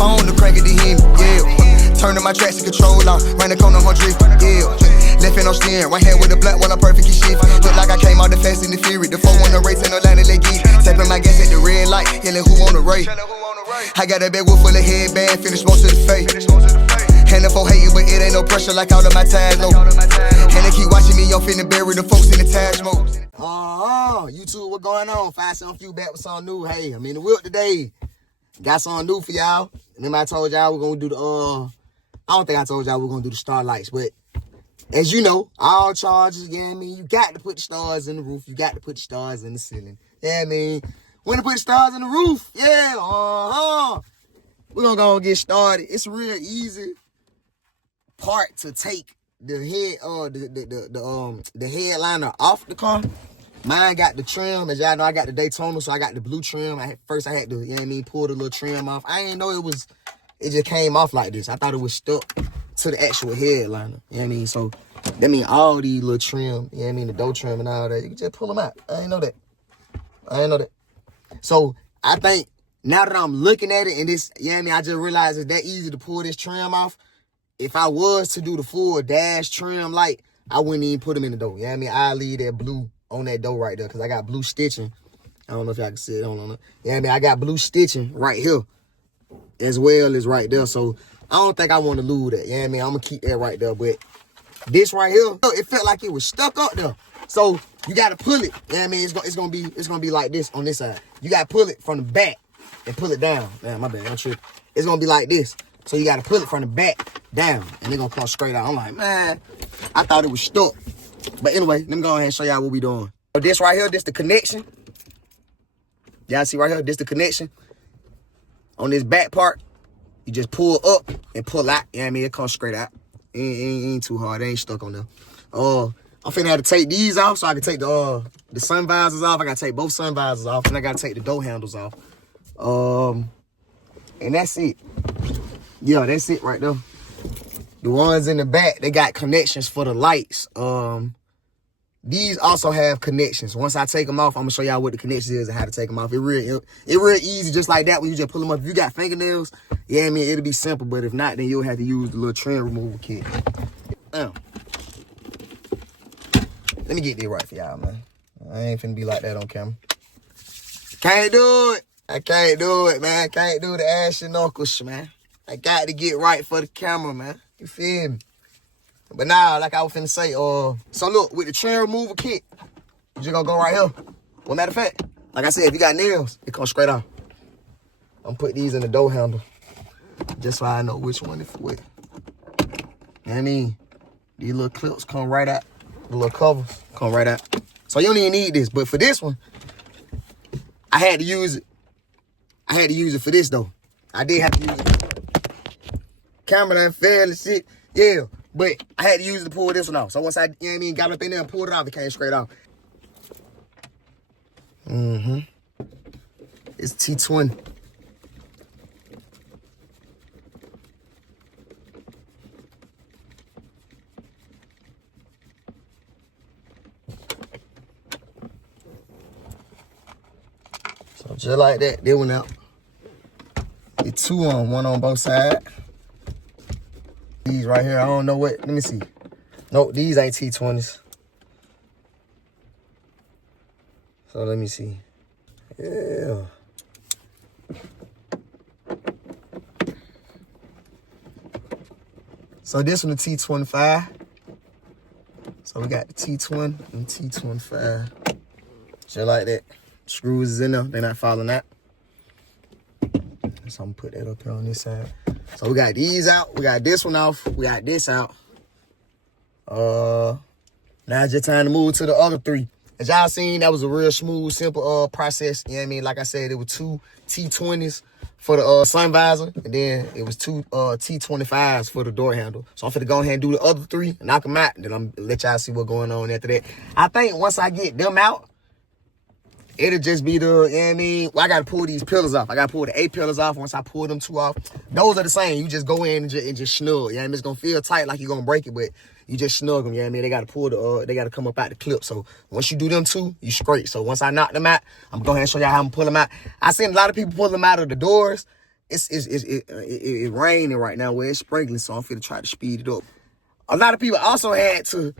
phone to crank it to him, yeah. Turning my tracks to control off, ran the corner on drift, yeah. Left hand on steering, right hand with the black while I'm perfectly shift. Look like I came out the Fast and the Fury. The 4 on the race and the line and leg geek. Tapping my gas at the red light, yelling who on the race. I got a bag full of headband, finish most of the face. And if I hate you, but it ain't no pressure like all of my ties, no. And they keep watching me, yo, finna bury the folks in the tag smoke. YouTube, what going on? 5-7 back with something new. Hey, I'm in the whip today. Got something new for y'all. And then I told y'all we're gonna do the I don't think I told y'all we're gonna do the Starlights, but as you know, all charges, you know what I mean? You got to put the stars in the roof. You got to put the stars in the ceiling. Yeah, I mean, when to put the stars in the roof? Yeah, we're gonna go get started. It's a real easy part to take the headliner off the car. Mine got the trim. As y'all know, I got the Daytona, so I got the blue trim. First I had to, you know what I mean, pull the little trim off. I didn't know it just came off like this. I thought it was stuck to the actual headliner. You know what I mean? So that mean all these little trim, you know what I mean, the door trim and all that, you can just pull them out. I ain't know that. So I think now that I'm looking at it and this, you know what I mean, I just realized it's that easy to pull this trim off. If I was to do the full dash trim light, I wouldn't even put them in the door. You know what I mean? I'll leave that blue on that door right there because I got blue stitching. I don't know if y'all can see it. Hold on. You know what I mean? I got blue stitching right here as well as right there. So I don't think I want to lose that. You know what I mean? I'm going to keep that right there. But this right here, it felt like it was stuck up there. So you got to pull it. You know what I mean? It's gonna be like this on this side. You got to pull it from the back and pull it down. Man, my bad. I'm tripping. It's going to be like this. So you got to pull it from the back down. And they're going to come straight out. I'm like, man, I thought it was stuck. But anyway, let me go ahead and show y'all what we doing. So this right here, this the connection. Y'all see right here, this the connection. On this back part, you just pull up and pull out. You know what I mean? It comes straight out. It ain't too hard. It ain't stuck on there. I'm finna have to take these off so I can take the sun visors off. I gotta take both sun visors off, and I gotta take the door handles off. And that's it. Yeah, that's it right there. The ones in the back, they got connections for the lights. These also have connections. Once I take them off, I'm gonna show y'all what the connection is and how to take them off. It real easy, just like that when you just pull them up. If you got fingernails, yeah, I mean, it'll be simple. But if not, then you'll have to use the little trim removal kit. Let me get this right for y'all, man. I ain't finna be like that on camera. Can't do it. I can't do it, man. Can't do the ass and knuckles, man. I got to get right for the camera, man. You feel me? But now, like I was finna say, so look, with the trim removal kit, you just gonna go right here. Well, matter of fact, like I said, if you got nails, it comes straight off. I'm put these in the door handle, just so I know which one it's with. You know what I mean? These little clips come right out. The little covers come right out. So you don't even need this, but for this one, I had to use it. I had to use it for this, though. I did have to use it. Camera done fell and shit. Yeah. But I had to use it to pull this one off. So once I, you know what I mean, got up in there and pulled it off, it came straight off. It's T20. So just like that, they went out. Get 2 on, 1 on both sides. These right here, I don't know what. Let me see. Nope, these ain't T20s. So let me see. Yeah. So this one the T25. So we got the T20 and T25. Just like that. Screws is in there. They're not falling out. So I'm gonna put that up here on this side. So we got these out. We got this one off. We got this out. Now it's just time to move to the other 3. As y'all seen, that was a real smooth, simple process. You know what I mean? Like I said, it was 2 T20s for the sun visor, and then it was 2 T25s for the door handle. So I'm finna go ahead and do the other 3, knock them out, and then I'm gonna let y'all see what's going on after that. I think once I get them out, it'll just be the, you know what I mean? Well, I got to pull these pillars off. I got to pull the A pillars off. Once I pull them 2 off, those are the same. You just go in and just snug. You know what I mean? It's going to feel tight like you're going to break it, but you just snug them. You know what I mean? They got to pull they got to come up out the clip. So once you do them 2, you straight. So once I knock them out, I'm going to go ahead and show y'all how I'm pull them out. I seen a lot of people pull them out of the doors. It's raining right now where it's sprinkling, so I'm finna try to speed it up. A lot of people also had to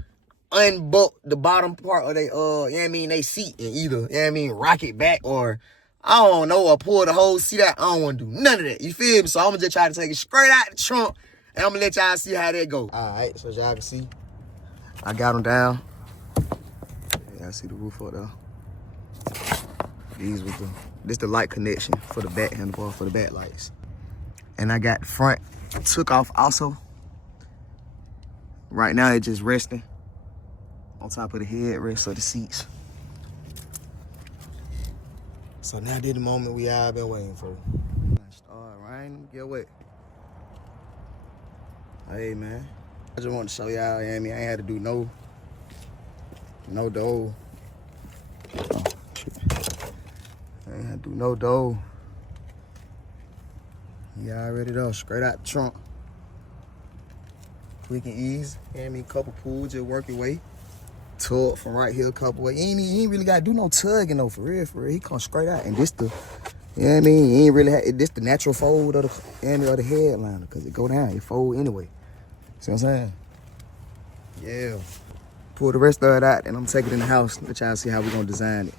unbolt the bottom part of they you know what I mean, they seat and either, you know what I mean, rock it back or I don't know, or pull the whole seat out. I don't want to do none of that. You feel me? So I'm gonna just try to take it straight out the trunk and I'm gonna let y'all see how that go. Alright, so as y'all can see, I got them down. Y'all see the roof up there. This the light connection for the back handlebar, for the back lights. And I got the front took off also. Right now it's just resting on top of the headrest of the seats. So now did the moment we all been waiting for. Start raining, get wet. Hey man, I just want to show y'all, I mean, I ain't had to do no dough. I ain't had to do no dough. You already know, straight out the trunk. Quick and easy, you know what I mean, couple pulls, just work your way. Tug from right here a couple ways. You ain't really gotta do no tugging though, for real. He come straight out. And this the, you know what I mean, you ain't really this the natural fold of the, you know, of the headliner, cause it go down, it fold anyway. See what I'm saying? Yeah. Pull the rest of it out and I'm taking it in the house. Let y'all see how we gonna design it.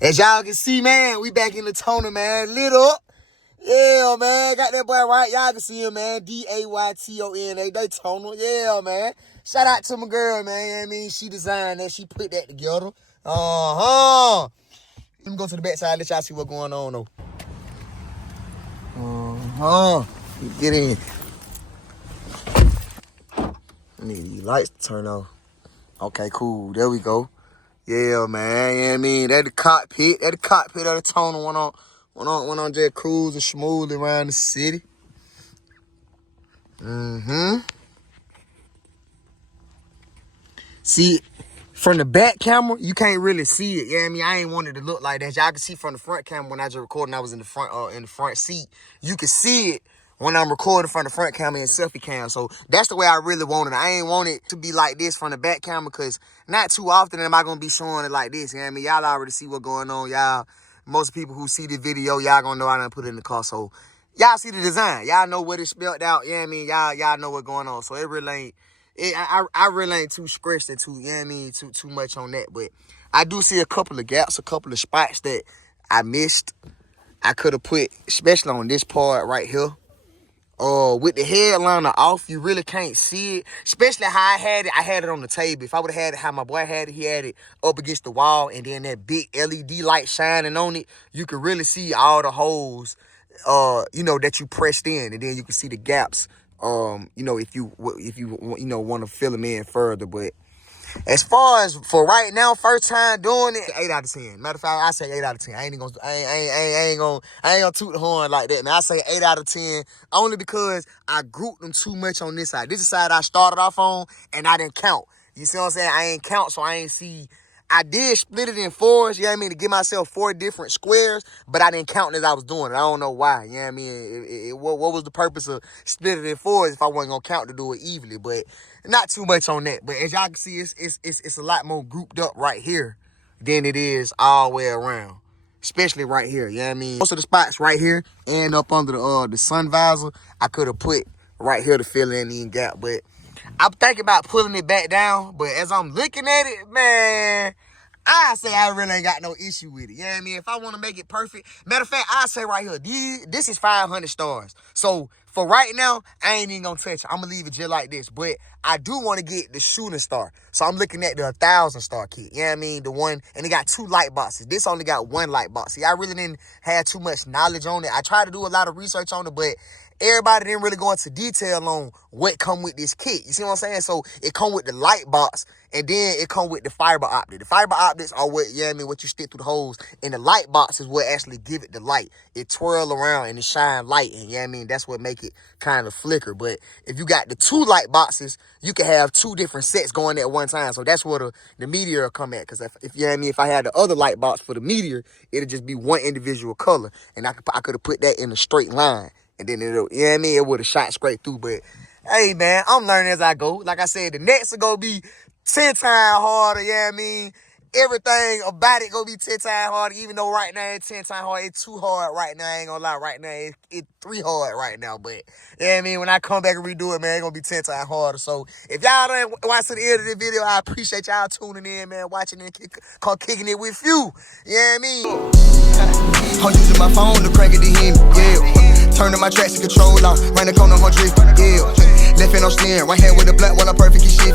As y'all can see, man, we back in Daytona, man. Lit up. Yeah, man. Got that boy right. Y'all can see him, man. Daytona. Daytona. Yeah, man. Shout out to my girl, man. You know what I mean? She designed that. She put that together. Let me go to the back side. Let y'all see what's going on, though. Get in. I need these lights to turn off. Okay, cool. There we go. Yeah, man. You know what I mean? That the cockpit. That the cockpit of the Daytona went on just cruising smoothly around the city. See, from the back camera, you can't really see it. Yeah, you know I mean, I ain't wanted to look like that. Y'all can see from the front camera when I just recording. I was in the front seat. You can see it when I'm recording from the front camera and selfie cam. So that's the way I really wanted it. I ain't want it to be like this from the back camera because not too often am I gonna be showing it like this. You know what I mean? Y'all already see what's going on. Y'all, most people who see the video, y'all gonna know I done put it in the car. So y'all see the design. Y'all know what it's spelled out. You know what I mean? Y'all know what's going on. So it really ain't. I really ain't too stressed and too, you know what I mean, too much on that. But I do see a couple of gaps, a couple of spots that I missed. I could have put, especially on this part right here. With the headliner off, you really can't see it. Especially how I had it on the table. If I would have had it how my boy had it, he had it up against the wall and then that big LED light shining on it, you can really see all the holes, you know, that you pressed in, and then you can see the gaps. You know, if you want to fill them in further. But as far as for right now, first time doing it, 8 out of 10. Matter of fact, I say 8 out of 10. I ain't gonna toot the horn like that, man. I say 8 out of 10 only because I grouped them too much on this side. This is the side I started off on, and I didn't count. You see what I'm saying? I ain't count, so I ain't see. I did split it in fours, you know what I mean, to give myself 4 different squares, but I didn't count as I was doing it. I don't know why, you know what I mean? What was the purpose of splitting it in fours if I wasn't going to count to do it evenly? But not too much on that. But as y'all can see, it's a lot more grouped up right here than it is all the way around, especially right here, you know what I mean? Most of the spots right here and up under the sun visor, I could have put right here to fill in the gap, but I'm thinking about pulling it back down, but as I'm looking at it, man, I say I really ain't got no issue with it. You know what I mean? If I want to make it perfect, matter of fact, I say right here, this is 500 stars. So for right now, I ain't even gonna touch it. I'm gonna leave it just like this. But I do want to get the shooting star. So I'm looking at the 1,000 star kit. You know what I mean? The one, and it got 2 light boxes. This only got 1 light box. See, I really didn't have too much knowledge on it. I tried to do a lot of research on it, but everybody didn't really go into detail on what come with this kit. You see what I'm saying? So it come with the light box, and then it come with the fiber optic. The fiber optics are what, you know what I mean, what you stick through the holes, and the light box is what actually give it the light. It twirl around and it shine light, and you know what I mean, that's what make it kind of flicker. But if you got the 2 light boxes, you can have 2 different sets going at one time. So that's where the meteor will come at. Because if you know what I mean, if I had the other light box for the meteor, it'll just be one individual color. And I could have put that in a straight line. And then it'll, you know what I mean, it would have shot straight through. But hey man, I'm learning as I go. Like I said, the next will go be 10 times harder, you know what I mean? Everything about it gonna be 10 times harder, even though right now it's 10 times hard. It's too hard right now. I ain't gonna lie, right now it's 3 hard right now. But you know what I mean, when I come back and redo it, man, it's gonna be 10 times harder. So if y'all done watch to the end of the video, I appreciate y'all tuning in, man, watching and kicking it with you. You know what I mean? I'm using my phone to crank it to him, yeah. Turning my traction control off, right in the corner, 100, yeah. Left hand on steering, right hand with the black while I'm perfect shit.